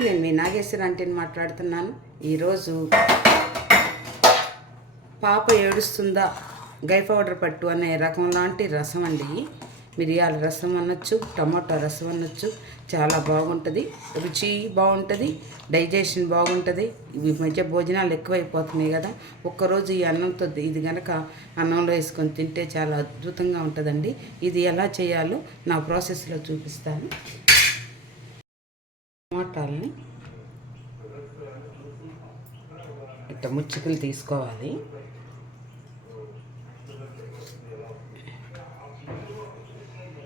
నేను మీ నాగేశ్వర ఆంటీని మాట్లాడుతున్నాను. ఈరోజు పాప ఏడుస్తుందా? గై పౌడర్ పట్టు అనే రకం లాంటి రసం అండి. మిరియాల రసం అనొచ్చు టమాటా రసం అనొచ్చు. చాలా బాగుంటుంది. రుచి బాగుంటుంది. డైజెషన్ బాగుంటుంది. ఈ మధ్య భోజనాలు ఎక్కువైపోతున్నాయి కదా. ఒక్కరోజు ఈ అన్నంతో ఇది కనుక అన్నంలో వేసుకొని తింటే చాలా అద్భుతంగా ఉంటుందండి. ఇది ఎలా చేయాలో నా ప్రాసెస్లో చూపిస్తాను. టమాటాలని ఇట్లా ముచ్చుకలు తీసుకోవాలి.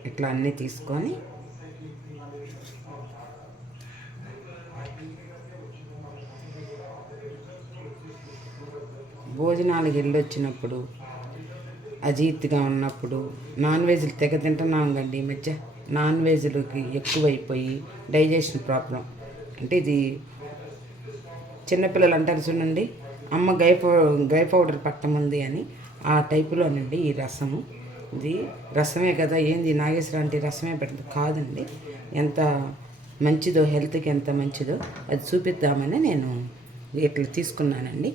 ఇట్లా అన్నీ తీసుకొని భోజనాలకు వెళ్ళొచ్చినప్పుడు అజీత్గా ఉన్నప్పుడు నాన్ వెజ్లు తెగ తింటున్నాం కండి ఈ మధ్య. నాన్ వెజ్లకి ఎక్కువైపోయి డైజెషన్ ప్రాబ్లం. అంటే ఇది చిన్నపిల్లలు అంటారు చూడండి. అమ్మ గై గై పౌడర్ పట్టముంది అని ఆ టైపులోనండి ఈ రసము. ఇది రసమే కదా ఏంది నాగేశ్వర అంటే రసమే పెట్టదు కాదండి. ఎంత మంచిదో హెల్త్కి ఎంత మంచిదో అది చూపిద్దామని నేను ఇట్లా తీసుకున్నానండి.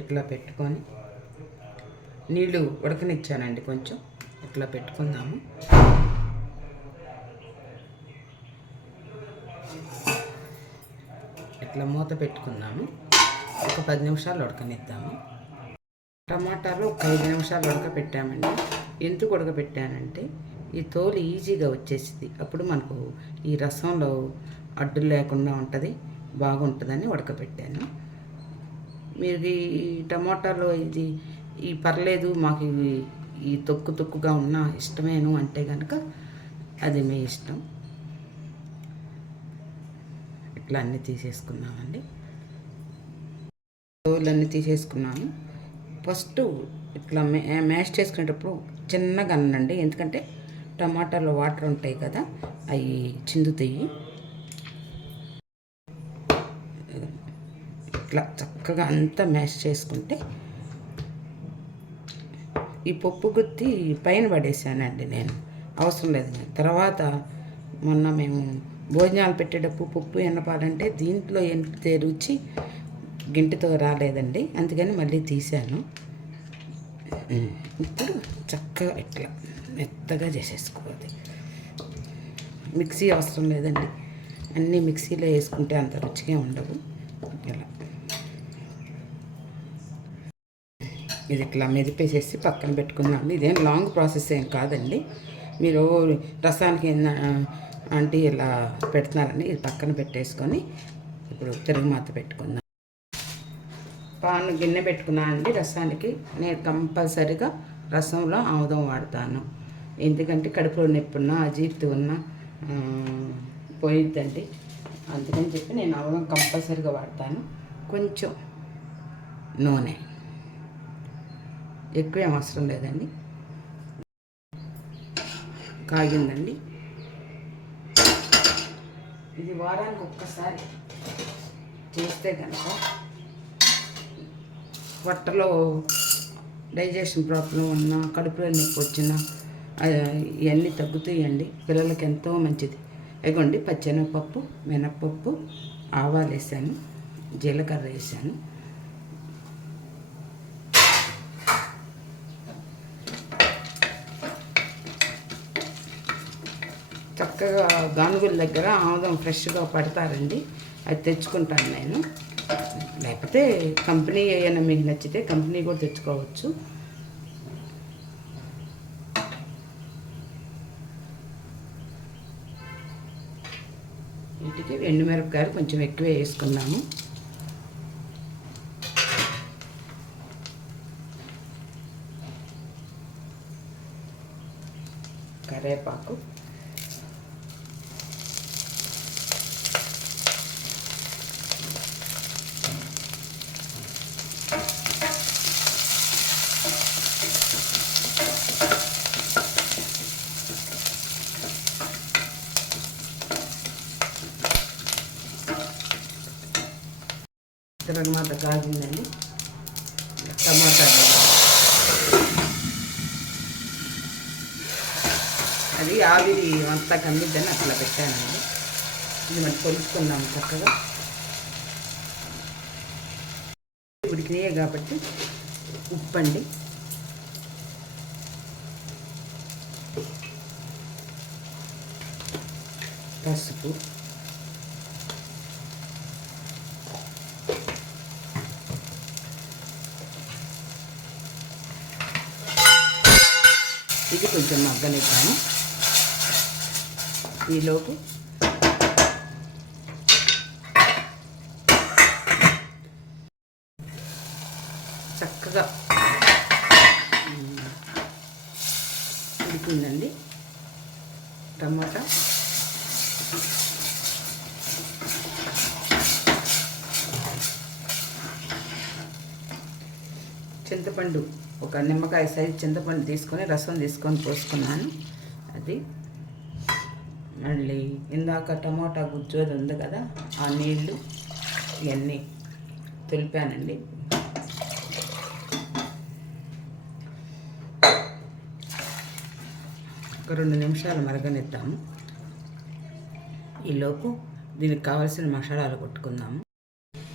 ఇట్లా పెట్టుకొని నీళ్ళు ఉడకనిచ్చానండి కొంచెం. ఇట్లా పెట్టుకుందాము. ఇట్లా మూత పెట్టుకున్నాము ఒక పది నిమిషాలు ఉడకనిద్దాము. టమాటాలు ఒక ఐదు నిమిషాలు ఉడకపెట్టామండి. ఎందుకు ఉడకపెట్టానంటే ఈ తోలు ఈజీగా వచ్చేసింది అప్పుడు మనకు ఈ రసంలో అడ్డు లేకుండా ఉంటుంది బాగుంటుందని ఉడకపెట్టాను. మీరు ఈ టమాటాలో ఇది ఈ పర్లేదు మాకు ఈ తొక్కు తొక్కుగా ఉన్న ఇష్టమేను అంటే కనుక అది మీ ఇష్టం. ఇట్లా అన్నీ తీసేసుకున్నామండి. తోలన్నీ తీసేసుకున్నాము. ఫస్ట్ ఇట్లా మే మ్యాష్ చేసుకునేటప్పుడు చిన్నగా అనండి ఎందుకంటే టమాటాలో వాటర్ ఉంటాయి కదా అవి చిందుతాయి. ఇట్లా చక్కగా అంతా మ్యాష్ చేసుకుంటే ఈ పప్పు గుత్తి పైన పడేసానండి నేను. అవసరం లేదు. తర్వాత మొన్న మేము భోజనాలు పెట్టేటప్పుడు పప్పు ఎన్నపాలంటే దీంట్లో ఎండితే రుచి గింటితో రాలేదండి. అందుకని మళ్ళీ తీసాను ఇప్పుడు చక్కగా ఇట్లా మెత్తగా చేసేసుకోవాలి. మిక్సీ అవసరం లేదండి. అన్నీ మిక్సీలో వేసుకుంటే అంత రుచిగా ఉండవు. ఇలా. ఇది ఇట్లా మెదిపేసేసి పక్కన పెట్టుకుందాం. ఇదేం లాంగ్ ప్రాసెస్ ఏం కాదండి. మీరు రసానికి అంటే ఇలా పెడుతున్నారని ఇది పక్కన పెట్టేసుకొని ఇప్పుడు తిరుగుమాత పెట్టుకుందాం. పాను గిన్నె పెట్టుకున్నానండి రసానికి. నేను కంపల్సరిగా రసంలో ఆముదం వాడతాను. ఎందుకంటే కడుపులో నొప్పి ఉన్నా అజీర్తి ఉన్నా పోయిద్దండి. అందుకని చెప్పి నేను ఆముదం కంపల్సరిగా వాడతాను. కొంచెం నూనె. ఎక్కువ ఏం అవసరం లేదండి. కాగిందండి. ఇది వారానికి ఒక్కసారి చేస్తే కనుక పొట్టలో డైజెషన్ ప్రాబ్లం ఉన్నా కడుపులో నొప్పి వచ్చినా ఇవన్నీ తగ్గుతాయండి. పిల్లలకి ఎంతో మంచిది. ఇగోండి పచ్చెనగపప్పు మినప్పప్పు ఆవాలు వేసాను జీలకర్ర వేసాను. చక్కగా గానుగుల దగ్గర ఆముదం ఫ్రెష్గా పడతారండి. అది తెచ్చుకుంటాను నేను. లేకపోతే కంపెనీ ఏమైనా మీకు నచ్చితే కంపెనీ కూడా తెచ్చుకోవచ్చు. వీటికి ఎండుమిరపకాయలు కొంచెం ఎక్కువ వేసుకున్నాము. కరేపాకు. తిరగమాత కాగిందండి టమాటా అది ఆవిరి అంతా కమ్మిద్దని అట్లా పెట్టానండి. ఇది మనం కొలుసుకుందాం చక్కగా. ఉడికినాయే కాబట్టి ఉప్పు అండి పసుపు. ఇది కొంచెం మగ్గనిద్దాము. ఈలోపు చక్కగా ఉడికిందండి టమాటా. చింతపండు. ఒక నిమ్మకాయ సైజు చింతపండు తీసుకొని రసం తీసుకొని పోసుకున్నాను. అది మళ్ళీ ఇందాక టమాటా గుజ్జు అది ఉంది కదా ఆ నీళ్ళు ఇవన్నీ తెలిపానండి. ఒక రెండు నిమిషాలు మరగనిద్దాము. ఈలోపు దీనికి కావాల్సిన మసాలాలు కొట్టుకుందాము.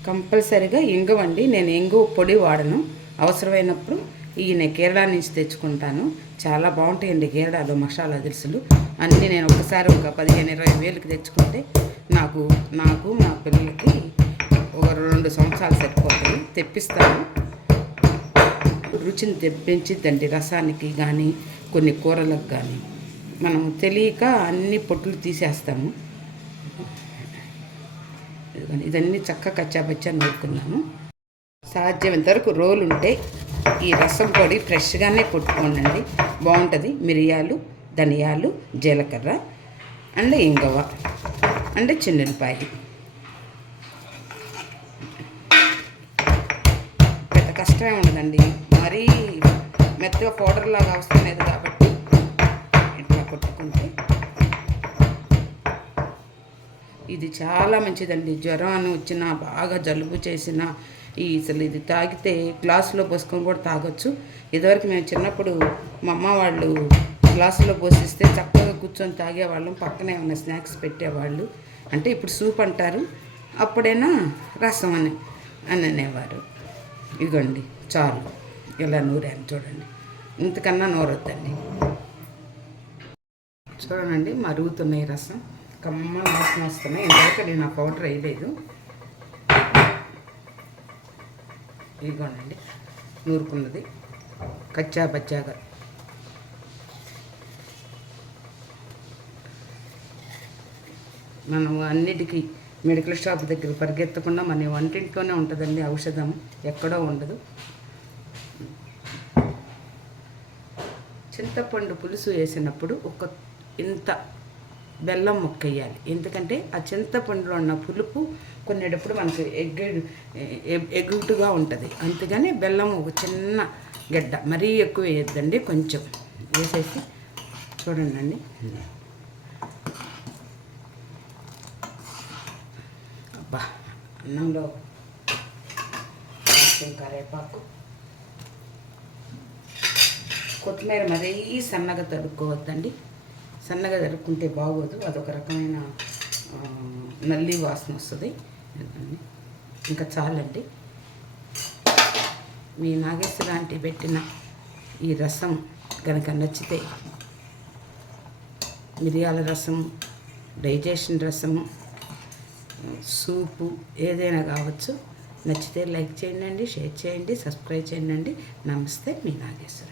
కంపల్సరిగా ఇంగువండి. నేను ఇంగు పొడి వాడను. అవసరమైనప్పుడు ఈయన కేరళ నుంచి తెచ్చుకుంటాను. చాలా బాగుంటాయండి కేరళలో మసాలా దినుసులు. అన్నీ నేను ఒకసారి ఒక పదిహేను ఇరవై వేలకి తెచ్చుకుంటే నాకు నాకు మా పిల్లలకి ఒక రెండు సంవత్సరాలు సరిపోతాయి. తెప్పిస్తాను. రుచిని తెప్పించిద్దండి రసానికి కానీ కొన్ని కూరలకు కానీ మనం తెలియక అన్ని పొట్టులు తీసేస్తాము. ఇదన్నీ చక్కగా కచ్చాపచ్చా నూరుకున్నాము సాధ్యమైనంత వరకు రోలు ఉంటే ఈ రసం పొడి ఫ్రెష్గానే కొట్టుకోండి బాగుంటుంది. మిరియాలు ధనియాలు జీలకర్ర అండ్ ఇంగవ అండ్ చిన్నపాయి. పెద్ద కష్టమే ఉండదండి. మరీ మెత్తగా పౌడర్ లాగా అవసరం లేదు కాబట్టి ఇది చాలా మంచిదండి. జ్వరం అని వచ్చినా బాగా జలుబు చేసినా ఈ అసలు ఇది తాగితే గ్లాసులో పోసుకొని కూడా తాగొచ్చు. ఇదివరకు మేము చిన్నప్పుడు మా అమ్మ వాళ్ళు గ్లాసులో పోసిస్తే చక్కగా కూర్చొని తాగేవాళ్ళం. పక్కనే ఉన్న స్నాక్స్ పెట్టేవాళ్ళు. అంటే ఇప్పుడు సూప్ అంటారు. అప్పుడైనా రసం అని అని అనేవారు. ఇగోండి చాలు. ఇలా నూరాను చూడండి. ఇంతకన్నా నూరొద్దండి. చూడండి మరుగుతున్నాయి రసం. కమ్మ వాసన వస్తున్నాయి ఇంతవరకు నేను ఆ పౌడర్ వేయలేదు. ఇదిగోనండి నూరుకున్నది. కచ్చా బచ్చాగా. మనం అన్నిటికీ మెడికల్ షాప్ దగ్గర పరిగెత్తకుండా మన వంటింట్లోనే ఉంటుందండి ఔషధం. ఎక్కడో ఉండదు. చింతపండు పులుసు వేసినప్పుడు ఒక ఇంత బెల్లం ముక్క వేయాలి ఎందుకంటే ఆ చింతపండులో ఉన్న పులుపు కొన్నిటప్పుడు మనకు ఎగ్ ఎగుటుగా ఉంటుంది. అందుకని బెల్లం ఒక చిన్న గడ్డ మరీ ఎక్కువ వేయద్దండి కొంచెం వేసేసి చూడండి అండి అబ్బా అన్నంలో కరేపాకు కొత్తిమీర మరీ సన్నగా తడుక్కోవద్దండి. సన్నగా జరుపుకుంటే బాగోదు. అదొక రకమైన నల్లి వాసన వస్తుంది. ఇంకా చాలండి. మీ నాగేశ్వర ఆంటీ పెట్టిన ఈ రసం కనుక నచ్చితే మిరియాల రసం డైజెషన్ రసము సూపు ఏదైనా కావచ్చు నచ్చితే లైక్ చేయండి షేర్ చేయండి సబ్స్క్రైబ్ చేయండి. నమస్తే మీ నాగేశ్వర.